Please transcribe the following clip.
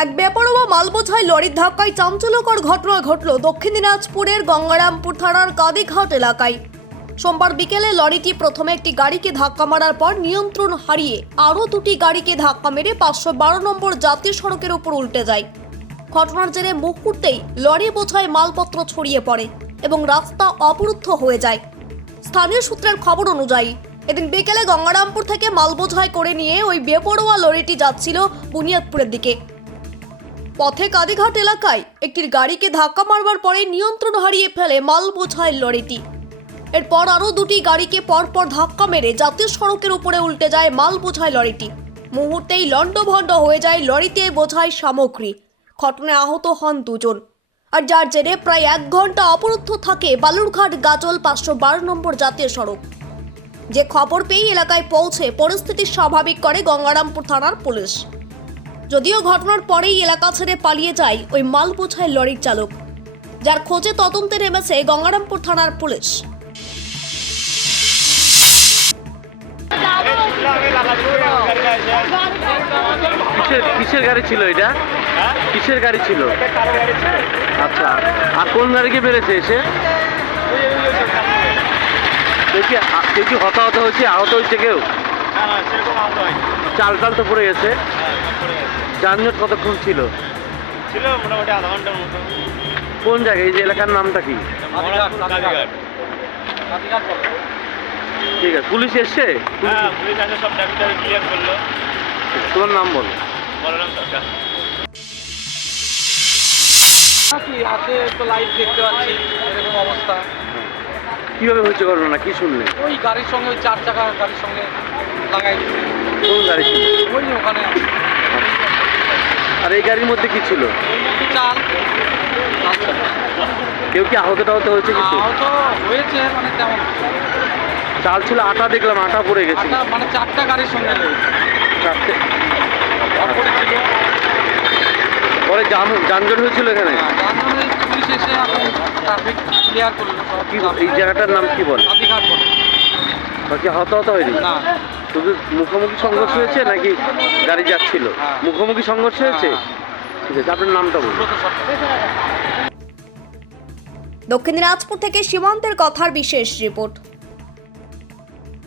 এক বেপরোয়া মালবোঝাই লরির ধাক্কায় চাঞ্চল্যকর ঘটনা ঘটল দক্ষিণ দিনাজপুরের গঙ্গারামপুর থানার কাদিঘাট এলাকায়। সোমবার বিকেলে লরিটি প্রথমে একটি গাড়িকে ধাক্কা মারার পর নিয়ন্ত্রণ হারিয়ে আরও দুটি গাড়িকে ধাক্কা মেরে 512 নম্বর জাতীয় সড়কের উপর উল্টে যায়। ঘটনার জেরে মুহূর্তেই লরি বোঝাই মালপত্র ছড়িয়ে পড়ে এবং রাস্তা অবরুদ্ধ হয়ে যায়। স্থানীয় সূত্রের খবর অনুযায়ী এদিন বিকেলে গঙ্গারামপুর থেকে মালবোঝাই করে নিয়ে ওই বেপরোয়া লরিটি যাচ্ছিল বুনিয়াদপুরের দিকে। পথে কাদিঘাট এলাকায় একটি গাড়িকে ধাক্কা মারবার পরে নিয়ন্ত্রণ হারিয়ে ফেলে মালবোঝাই লরিটি। এরপর আরও দুটি গাড়িকে পরপর ধাক্কা মেরে জাতীয় সড়কের উপরে উল্টে যায় মালবোঝাই লরিটি। মুহূর্তেই লণ্ডভণ্ড হয়ে যায় লরিতে বোঝাই সামগ্রী। ঘটনায় আহত হন দুজন। আর যার জেরে প্রায় 1 ঘন্টা অবরুদ্ধ থাকে বালুরঘাট গাজল 512 নম্বর জাতীয় সড়ক। যে খবর পেয়ে এলাকায় পৌঁছে পরিস্থিতি স্বাভাবিক করে গঙ্গারামপুর থানার পুলিশ। যদিও ঘটনার পরেই এলাকা ছেড়ে পালিয়ে যায় ওই মালবোঝাই লরির চালক, যার খোঁজে তদন্তে নেমেছে গঙ্গারামপুর থানার পুলিশ। কিসের গাড়ি ছিল এটা? কিসের গাড়ি ছিল? আচ্ছা, আর কোন গাড়িকে বেড়েছে এসে? কেউ কি হতাহত হয়েছে, আহত হয়েছে কেউ? চাল তো পড়ে গেছে। যানজট কতক্ষণ ছিল? মোটামুটি আধা ঘন্টার মতো। কোন জায়গায়? এই যে এলাকার নামটা কি? ঠিক আছে, পুলিশ এসছে? হ্যাঁ, পুলিশ এসে সব ডাক্তার ক্লিয়ার করলো। তোমার নাম বলো। বলরাম সরকার। আছে তো লাইভ দেখতে পাচ্ছি এরকম অবস্থা। কিভাবে হয়েছে ঘটনা, কি শুনলে? ওই গাড়ির সঙ্গে, ওই 4 চাকার গাড়ির সঙ্গে লাগাই দিচ্ছে। কোন গাড়ি ছিল? ওই ওখানে। আর এই গাড়ির মধ্যে কি ছিল? ওর মধ্যে চাল। আচ্ছা, কেউ কি আহত হয়েছে কিছু? আহত হয়েছে মানে তেমন। চাল ছিল, আটা দেখলাম, আটা পড়ে গেছে। আটা মানে 4টা গাড়ির সঙ্গে লেগেছে। 4টে। তারপরে ছিল পরে যানজট হয়েছিল এখানে? যানবাহনে পুলিশ এসে এখন ট্রাফিক ক্লিয়ার করলো সব। কি এই জায়গাটার নাম কি বলে? কাদিঘাট বলে। বাকি হতাহত হয়নি? না, শুধু মুখোমুখি সংঘর্ষ হয়েছে নাকি গাড়ি যাচ্ছিল? হ্যাঁ। মুখোমুখি সংঘর্ষ হয়েছে। ঠিক আছে, আপনার নামটা বলুন। সুব্রত সরকার। দক্ষিণ দিনাজপুর থেকে সীমান্তের কথার বিশেষ রিপোর্ট।